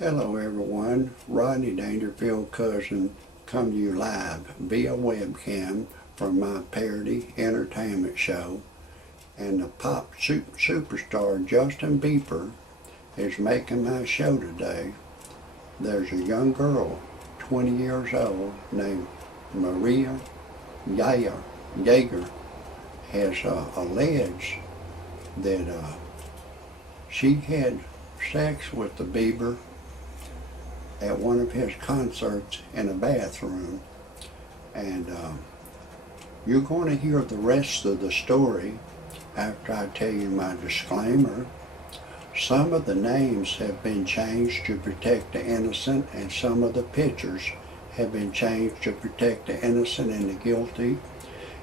Hello everyone, Rodney Dangerfield cousin come to you live via webcam from my parody entertainment show, and the pop superstar Justin Bieber is making my show today. There's a young girl, 20 years old, named Mariah Yeater, has alleged that she had sex with the Bieber at one of his concerts in a bathroom. And you're going to hear the rest of the story after I tell you my disclaimer. Some of the names have been changed to protect the innocent, and some of the pictures have been changed to protect the innocent and the guilty.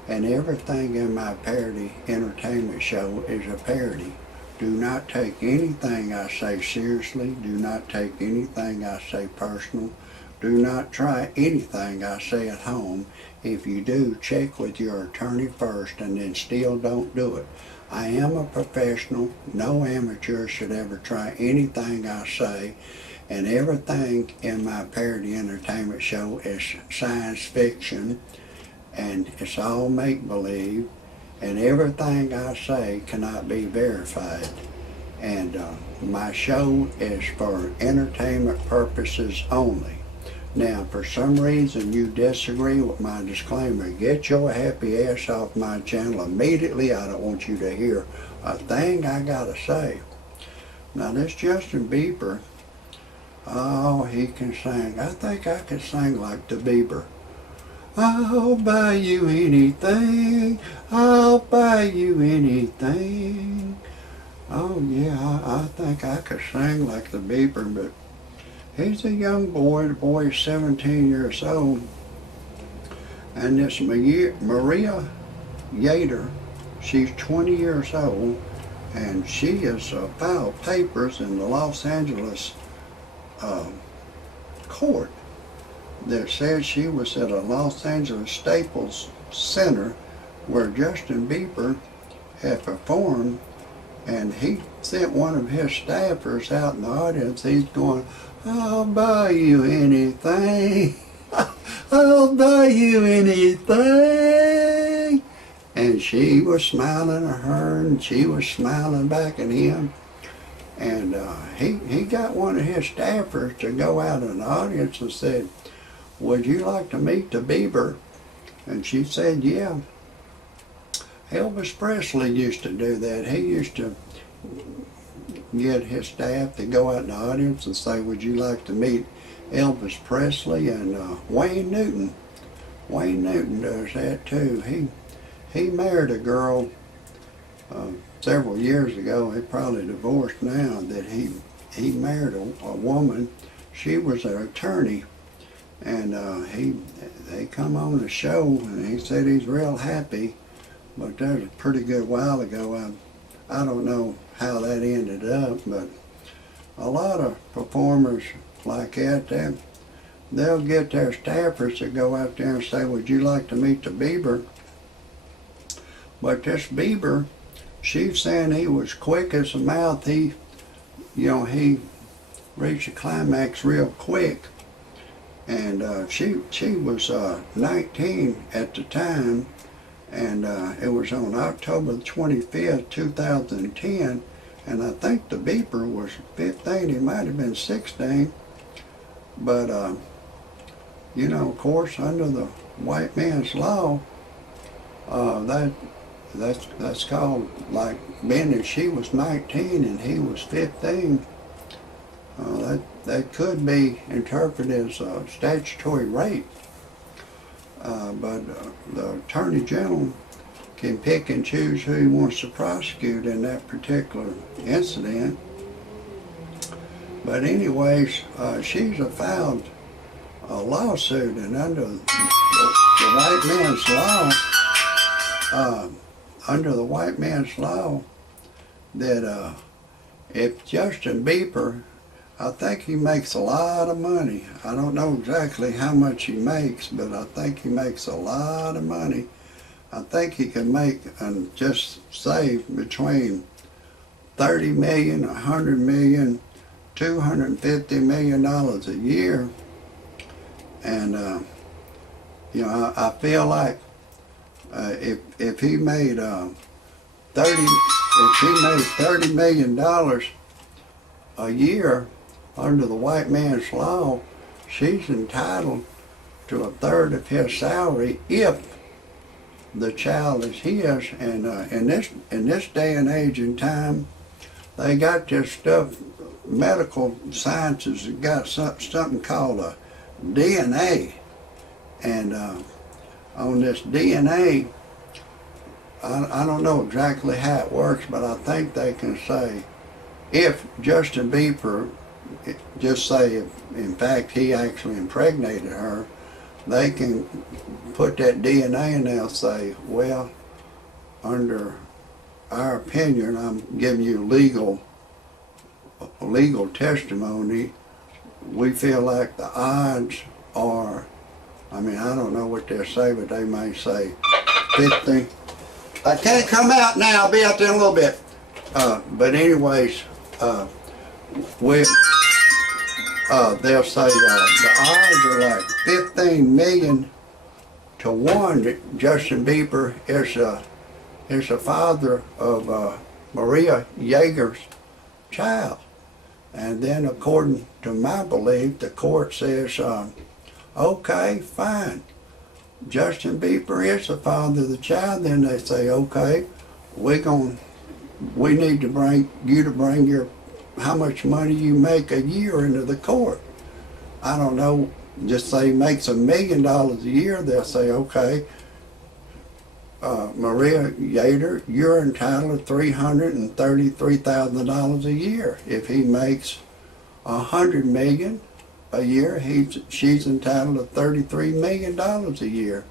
And everything in my parody entertainment show is a parody. Do not take anything I say seriously. Do not take anything I say personal. Do not try anything I say at home. If you do, check with your attorney first, and then still don't do it. I am a professional. No amateur should ever try anything I say. And everything in my parody entertainment show is science fiction, and it's all make-believe. And everything I say cannot be verified. And my show is for entertainment purposes only. Now, for some reason you disagree with my disclaimer, get your happy ass off my channel immediately. I don't want you to hear a thing I gotta say. Now, this Justin Bieber, oh, he can sing. I think I could sing like the Bieber. I'll buy you anything, I'll buy you anything. Oh yeah, I think I could sing like the Bieber, but he's a young boy. The boy is 17 years old. And this Mariah Yeater, she's 20 years old, and she has filed papers in the Los Angeles court that says she was at a Los Angeles Staples Center where Justin Bieber had performed, and he sent one of his staffers out in the audience. He's going, I'll buy you anything, I'll buy you anything. And she was smiling at her, and she was smiling back at him. And he got one of his staffers to go out in the audience and said, would you like to meet the Bieber? And she said, yeah. Elvis Presley used to do that. He used to get his staff to go out in the audience and say, would you like to meet Elvis Presley? And Wayne Newton does that too. He married a girl several years ago. He probably divorced now. That he married a woman. She was an attorney. And they come on the show, and he said he's real happy, but that was a pretty good while ago. I don't know how that ended up, but a lot of performers like that, they'll get their staffers to go out there and say, would you like to meet the Bieber? But this Bieber, she's saying he was quick as a mouth. He reached a climax real quick. And she was 19 at the time, and it was on October 25th, 2010, and I think the Bieber was 15, he might have been 16, but of course, under the white man's law, that's called, like, being that she was 19 and he was 15, that could be interpreted as a statutory rape. But the Attorney General can pick and choose who he wants to prosecute in that particular incident. But anyways, she's filed a lawsuit, and under the white man's law, that if Justin Bieber, I think he makes a lot of money. I don't know exactly how much he makes, but I think he makes a lot of money. I think he can make, and just say, between 30 million, 100 million, $250 million a year, and you know, I feel like if he made $30 million a year under the white man's law, she's entitled to a third of his salary if the child is his. And in this day and age and time, they got this stuff. Medical sciences have got something called a DNA, and on this DNA, I don't know exactly how it works, but I think they can say if Justin Bieber, just say if in fact he actually impregnated her, they can put that DNA and they'll say, well, under our opinion, I'm giving you legal testimony, we feel like the odds are, I mean, I don't know what they'll say, but they may say 50. I can't come out now, I'll be out there in a little bit. But anyways, they'll say the odds are like 15 million to 1 that Justin Bieber is the father of Mariah Yeater's child. And then according to my belief, the court says, okay, fine, Justin Bieber is the father of the child. Then they say, okay, we need to bring your how much money you make a year into the court. I don't know, just say he makes $1 million a year, they'll say, okay, Mariah Yeater, you're entitled to $333,000 a year. If he makes $100 million a year, she's entitled to $33 million a year.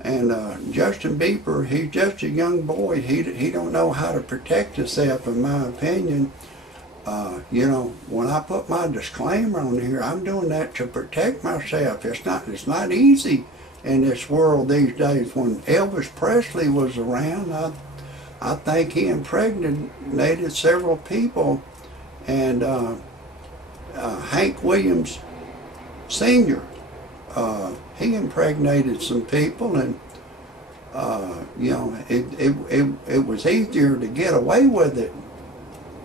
And Justin Bieber, he's just a young boy. He don't know how to protect himself, in my opinion. You know, when I put my disclaimer on here, I'm doing that to protect myself. It's not easy in this world these days. When Elvis Presley was around, I think he impregnated several people, and Hank Williams Sr., he impregnated some people, and you know, it was easier to get away with it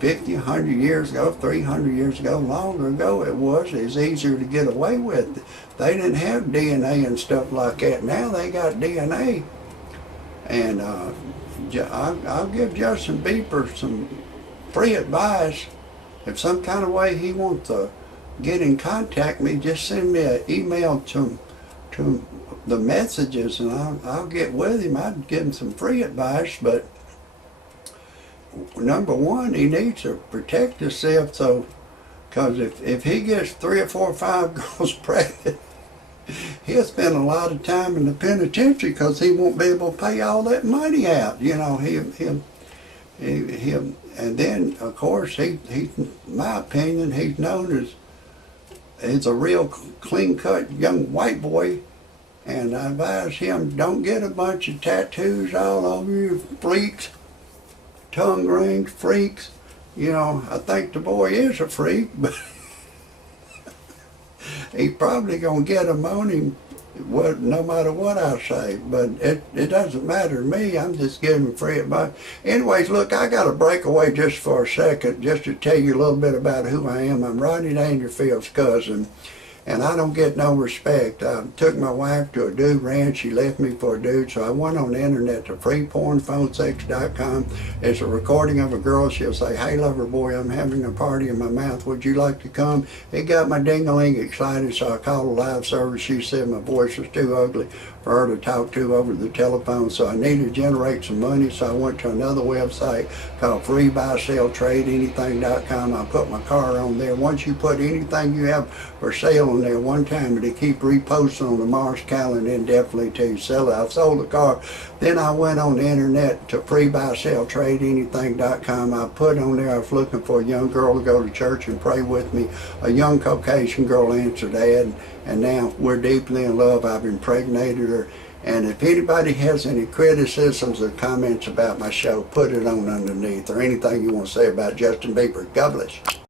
50, 100 years ago, 300 years ago, longer ago it was easier to get away with. They didn't have DNA and stuff like that. Now they got DNA. And I'll give Justin Bieber some free advice. If some kind of way he wants to get in contact with me, just send me an email to the messages, and I'll get with him. I'd give him some free advice, but number one, he needs to protect himself, so, because if he gets 3 or 4 or 5 girls pregnant, he'll spend a lot of time in the penitentiary because he won't be able to pay all that money out. You know, he'll and then of course he in my opinion, he's known as a real clean-cut young white boy, and I advise him, don't get a bunch of tattoos all over you freaks. Tongue rings, freaks. You know, I think the boy is a freak, but he's probably gonna get them on him, no matter what I say. But it doesn't matter to me. I'm just giving him free advice. Anyways, look, I got to break away just for a second, just to tell you a little bit about who I am. I'm Rodney Dangerfield's cousin, and I don't get no respect. I took my wife to a dude ranch. She left me for a dude, so I went on the internet to freepornphonesex.com. It's a recording of a girl. She'll say, hey, lover boy, I'm having a party in my mouth. Would you like to come? It got my ding-a-ling excited, so I called a live service. She said my voice was too ugly for her to talk to over the telephone, so I needed to generate some money, so I went to another website called freebuyseltradeanything.com. I put my car on there. Once you put anything you have for sale on there one time, and they keep reposting on the Mars calendar indefinitely till you sell it. I sold the car. Then I went on the internet to freebuyseltradeanything.com. I put on there I was looking for a young girl to go to church and pray with me. A young Caucasian girl answered that, and now we're deeply in love. I've impregnated her. And if anybody has any criticisms or comments about my show, put it on underneath, or anything you want to say about Justin Bieber. God bless you.